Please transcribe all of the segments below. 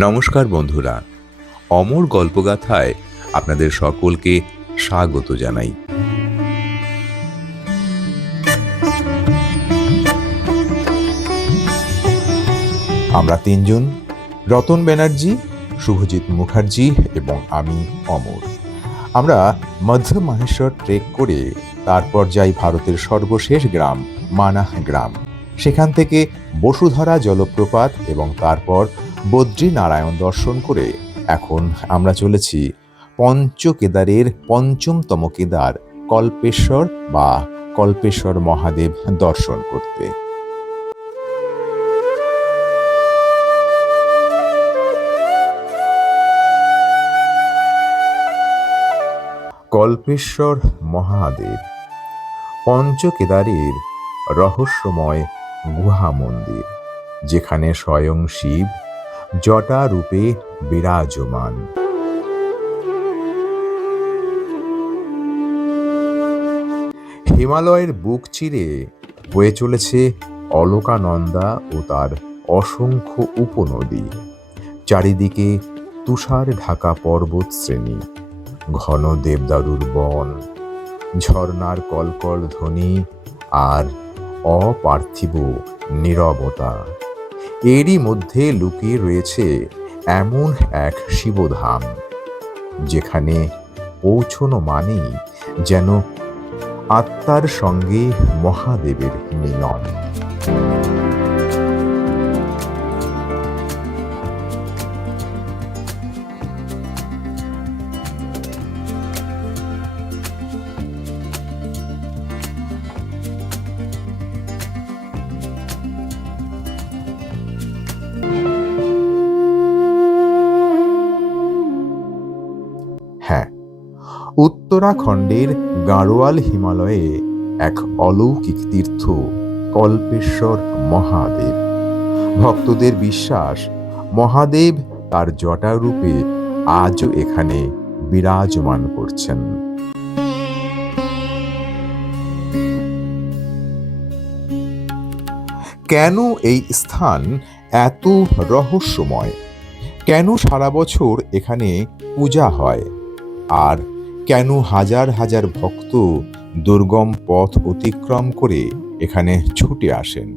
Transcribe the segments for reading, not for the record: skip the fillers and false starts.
নমস্কার বন্ধুরা, অমর গল্পগাথায় আপনাদের সকলকে স্বাগত জানাই। আমরা তিনজন, রতন ব্যানার্জি, শুভজিৎ মুখার্জি এবং আমি অমর। আমরা মধ্য মাহেশ্বর ট্রেক করে তারপর যাই ভারতের সর্বশেষ গ্রাম মানাহ গ্রাম। সেখান থেকে বসুধারা জলপ্রপাত এবং তারপর বদ্রী নারায়ণ দর্শন করে এখন আমরা চলেছি পঞ্চকেদারের পঞ্চমতম কেদার কল্পেশ্বর বা কল্পেশ্বর মহাদেব দর্শন করতে। কল্পেশ্বর মহাদেব পঞ্চকেদারের রহস্যময় গুহা মন্দির, যেখানে স্বয়ং শিব জটা রূপে বিরাজমান। হিমালয়ের বুক চিরে বয়ে চলেছে অলকানন্দা ও তার অসংখ্য উপনদী। চারিদিকে তুষার ঢাকা পর্বত শ্রেণী, ঘন দেবদারুর বন, ঝর্ণার কলকল ধ্বনি আর অপার্থিব নীরবতা। এরই মধ্যে লুকিয়ে রয়েছে এমন এক শিবধাম, যেখানে পৌঁছনো মানেই যেন আত্মার সঙ্গে মহাদেবের মিলন। হ্যাঁ, উত্তরাখণ্ডের গাড়োয়াল হিমালয়ে এক অলৌকিক তীর্থ কল্পেশ্বর মহাদেব। ভক্তদের বিশ্বাস, মহাদেব তার জটারূপে আজও এখানে বিরাজমান করছেন। কেন এই স্থান এত রহস্যময়? কেন সারা বছর এখানে পূজা হয়? আর কেন হাজার হাজার ভক্ত দুর্গম পথ অতিক্রম করে এখানে ছুটে আসেন?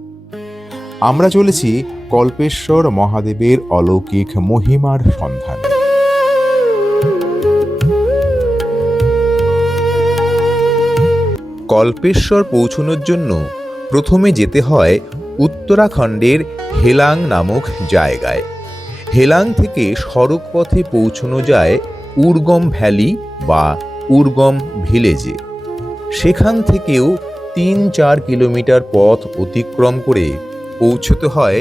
আমরা চলেছি কল্পেশ্বর মহাদেবের অলৌকিক মহিমার সন্ধানে। কল্পেশ্বর পৌঁছানোর জন্য প্রথমে যেতে হয় উত্তরাখণ্ডের হেলাং নামক জায়গায়। হেলাং থেকে সড়ক পথে পৌঁছানো যায় উর্গম ভ্যালি বা উর্গম ভিলেজে। সেখান থেকেও ৩-৪ কিলোমিটার পথ অতিক্রম করে পৌঁছতে হয়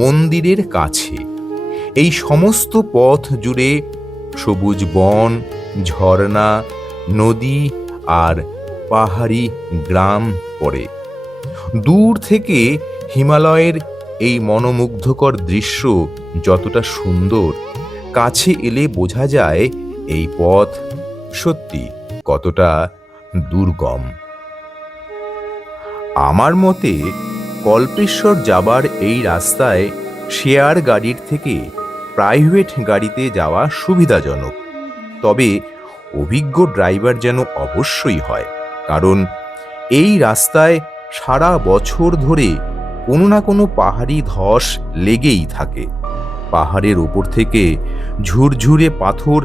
মন্দিরের কাছে। এই সমস্ত পথ জুড়ে সবুজ বন, ঝর্ণা, নদী আর পাহাড়ি গ্রাম পড়ে। দূর থেকে হিমালয়ের এই মনোমুগ্ধকর দৃশ্য যতটা সুন্দর, কাছে এলে বোঝা যায় এই পথ সত্যি কতটা দুর্গম। আমার মতে কল্পেশ্বর যাবার এই রাস্তায় শেয়ার গাড়ির থেকে প্রাইভেট গাড়িতে যাওয়া সুবিধাজনক। তবে অভিজ্ঞ ড্রাইভার যেন অবশ্যই হয়, কারণ এই রাস্তায় সারা বছর ধরে কোনো না কোনো পাহাড়ি ধস লেগেই থাকে। পাহাড়ের ওপর থেকে ঝুরঝুরে পাথর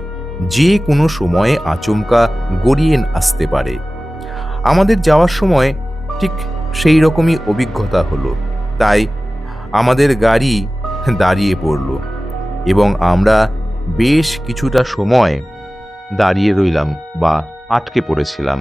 যে কোনো সময়ে আচমকা গড়িয়ে আসতে পারে। আমাদের যাওয়ার সময় ঠিক সেই রকমই অভিজ্ঞতা হলো। তাই আমাদের গাড়ি দাঁড়িয়ে পড়ল এবং আমরা বেশ কিছুটা সময় দাঁড়িয়ে রইলাম বা আটকে পড়েছিলাম।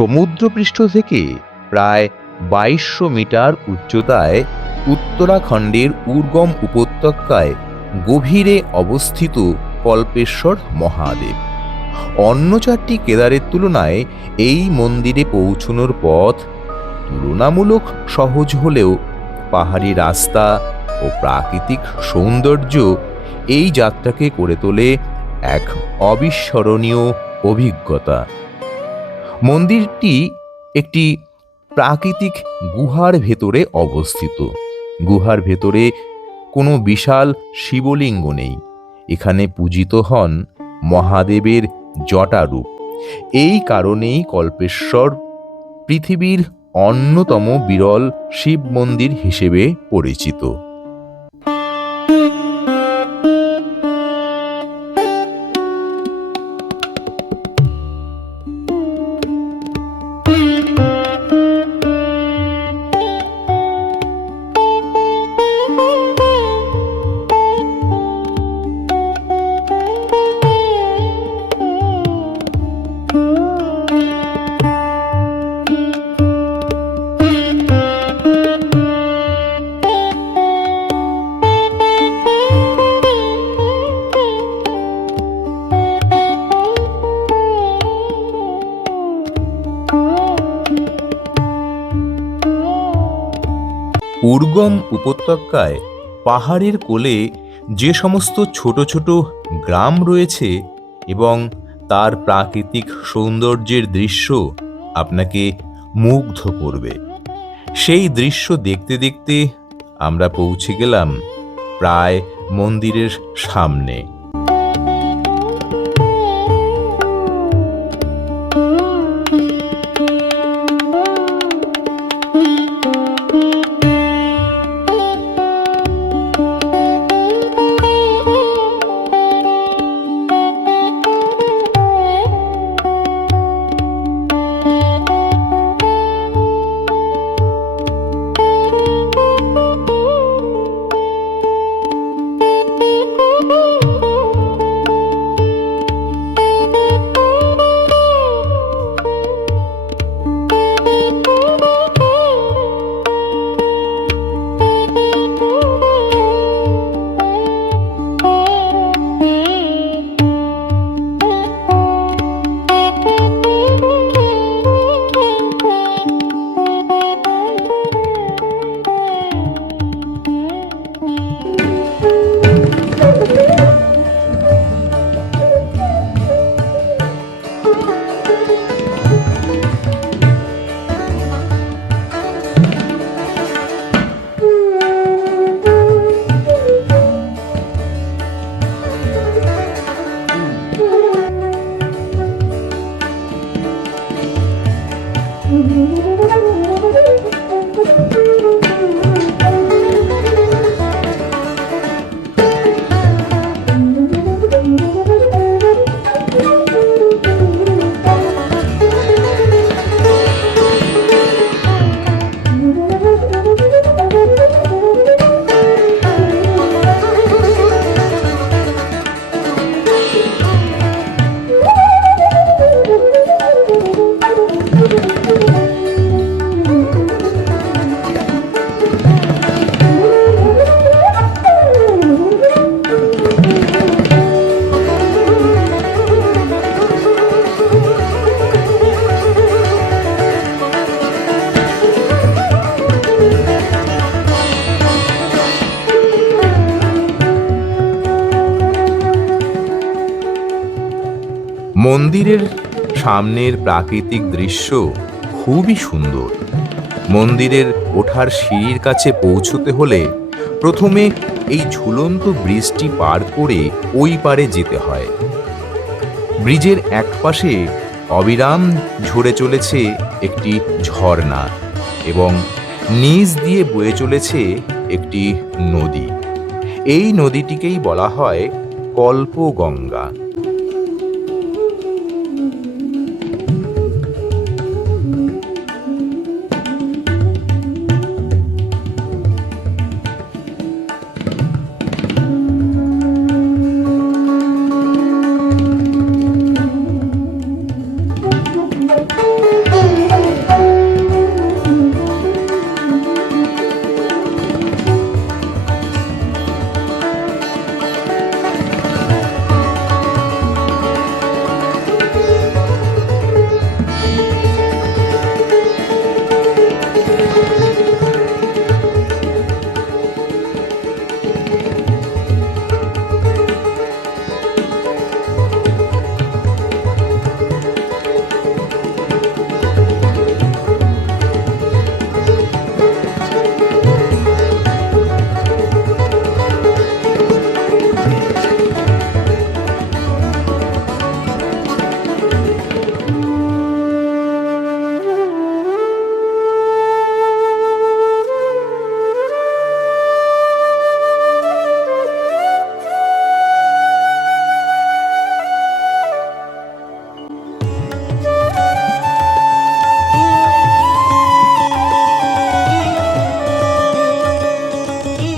সমুদ্রপৃষ্ঠ থেকে প্রায় 2200 মিটার উচ্চতায় উত্তরাখণ্ডের উর্গম উপত্যকায় গভীরে অবস্থিত কল্পেশ্বর মহাদেব। অন্য 4টি কেদারের তুলনায় এই মন্দিরে পৌঁছানোর পথ তুলনামূলক সহজ হলেও পাহাড়ি রাস্তা ও প্রাকৃতিক সৌন্দর্য এই যাত্রাকে করে তোলে এক অবিস্মরণীয় অভিজ্ঞতা। মন্দিরটি একটি প্রাকৃতিক গুহার ভেতরে অবস্থিত। গুহার ভেতরে কোনো বিশাল শিবলিঙ্গ নেই। এখানে পূজিত হন মহাদেবের জটারূপ। এই কারণেই কল্পেশ্বর পৃথিবীর অন্যতম বিরল শিব মন্দির হিসেবে পরিচিত। উর্গম উপত্যকায় পাহাড়ের কোলে যে সমস্ত ছোট ছোট গ্রাম রয়েছে এবং তার প্রাকৃতিক সৌন্দর্যের দৃশ্য আপনাকে মুগ্ধ করবে, সেই দৃশ্য দেখতে দেখতে আমরা পৌঁছে গেলাম প্রায় মন্দিরের সামনে। মন্দিরের সামনের প্রাকৃতিক দৃশ্য খুবই সুন্দর। মন্দিরের ওঠার সিঁড়ির কাছে পৌঁছতে হলে প্রথমে এই ঝুলন্ত ব্রিজটি পার করে ওই পারে যেতে হয়। ব্রিজের একপাশে অবিরাম ঝরে চলেছে একটি ঝর্ণা এবং নিচ দিয়ে বয়ে চলেছে একটি নদী। এই নদীটিকেই বলা হয় কল্পগঙ্গা।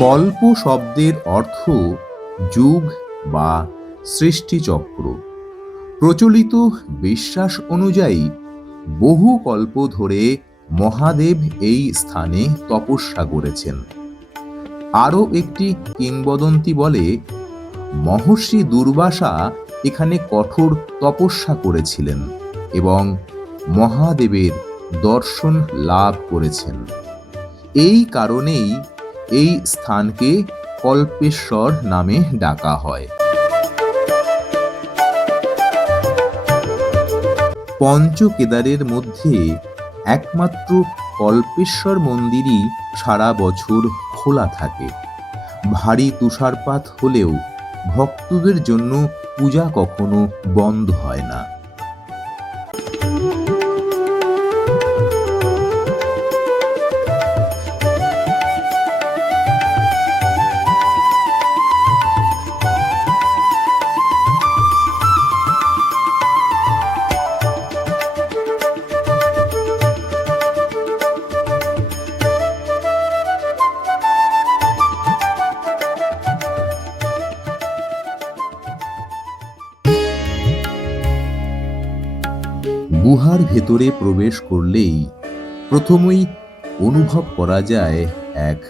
কল্প শব্দের অর্থ যুগ বা সৃষ্টিচক্র। প্রচলিত বিশ্বাস অনুযায়ী বহু কল্প ধরে মহাদেব এই স্থানে তপস্যা করেছেন। আরও একটি কিংবদন্তি বলে, মহর্ষি দুর্বাসা এখানে কঠোর তপস্যা করেছিলেন এবং মহাদেবের দর্শন লাভ করেছেন। এই কারণেই এই স্থানকে কল্পেশ্বর নামে ডাকা হয়। পঞ্চকেদারের মধ্যে একমাত্র কল্পেশ্বর মন্দিরই সারা বছর খোলা থাকে। ভারী তুষারপাত হলেও ভক্তদের জন্য পূজা কখনো বন্ধ হয় না। গুহার ভেতরে প্রবেশ করলেই প্রথমেই অনুভব করা যায় এক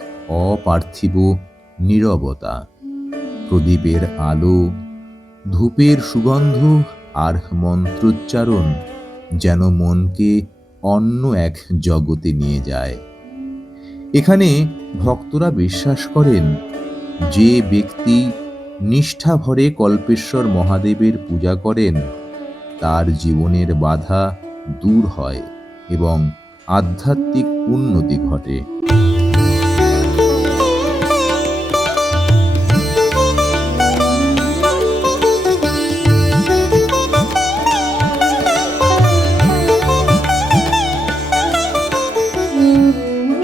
অপার্থিব নীরবতা। প্রদীপের আলো, ধূপের সুগন্ধ আর মন্ত্রোচ্চারণ যেন মনকে অন্য এক জগতে নিয়ে যায়। এখানে ভক্তরা বিশ্বাস করেন, যে ব্যক্তি নিষ্ঠাভরে কল্পেশ্বর মহাদেবের পূজা করেন তার জীবনের বাধা দূর হয় এবং আধ্যাত্মিক উন্নতি ঘটে।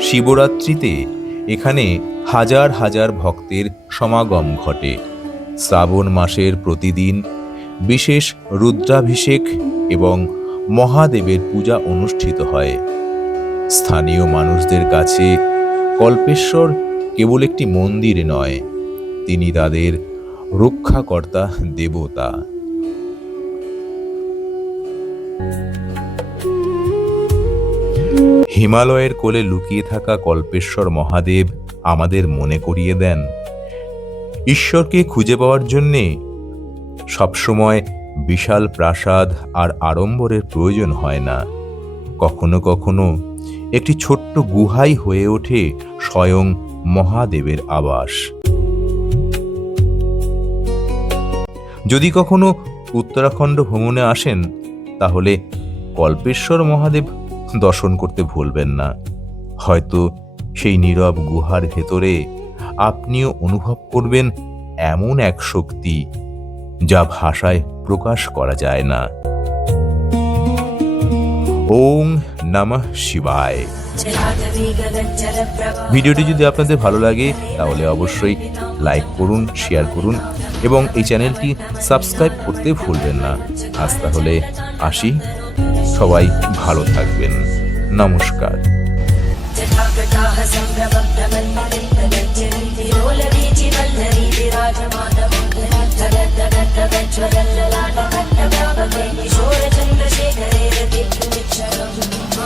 শিবরাত্রিতে এখানে হাজার হাজার ভক্তের সমাগম ঘটে। শ্রাবণ মাসের প্রতিদিন বিশেষ রুদ্রাভিষেক এবং মহাদেবের পূজা অনুষ্ঠিত হয়। স্থানীয় মানুষদের কাছে কল্পেশ্বর কেবল একটি মন্দির নয়, তিনি তাদের রক্ষাকর্তা দেবতা। হিমালয়ের কোলে লুকিয়ে থাকা কল্পেশ্বর মহাদেব আমাদের মনে করিয়ে দেন, ঈশ্বরকে খুঁজে পাওয়ার জন্যে সবসময় বিশাল প্রাসাদ আর আড়ম্বরের প্রয়োজন হয় না। কখনো কখনো একটি ছোট্ট গুহাই হয়ে ওঠে স্বয়ং মহাদেবের আবাস। যদি কখনো উত্তরাখণ্ড ভ্রমণে আসেন তাহলে কল্পেশ্বর মহাদেব দর্শন করতে ভুলবেন না। হয়তো সেই নীরব গুহার ভেতরে আপনিও অনুভব করবেন এমন এক শক্তি যা ভাষায় প্রকাশ করা যায় না। ওং নমঃ শিবায়। ভিডিওটি যদি আপনাদের ভালো লাগে তাহলে অবশ্যই লাইক করুন, শেয়ার করুন এবং এই চ্যানেলটি সাবস্ক্রাইব করতে ভুলবেন না। আজ তাহলে আসি, সবাই ভালো থাকবেন। নমস্কার। Jagad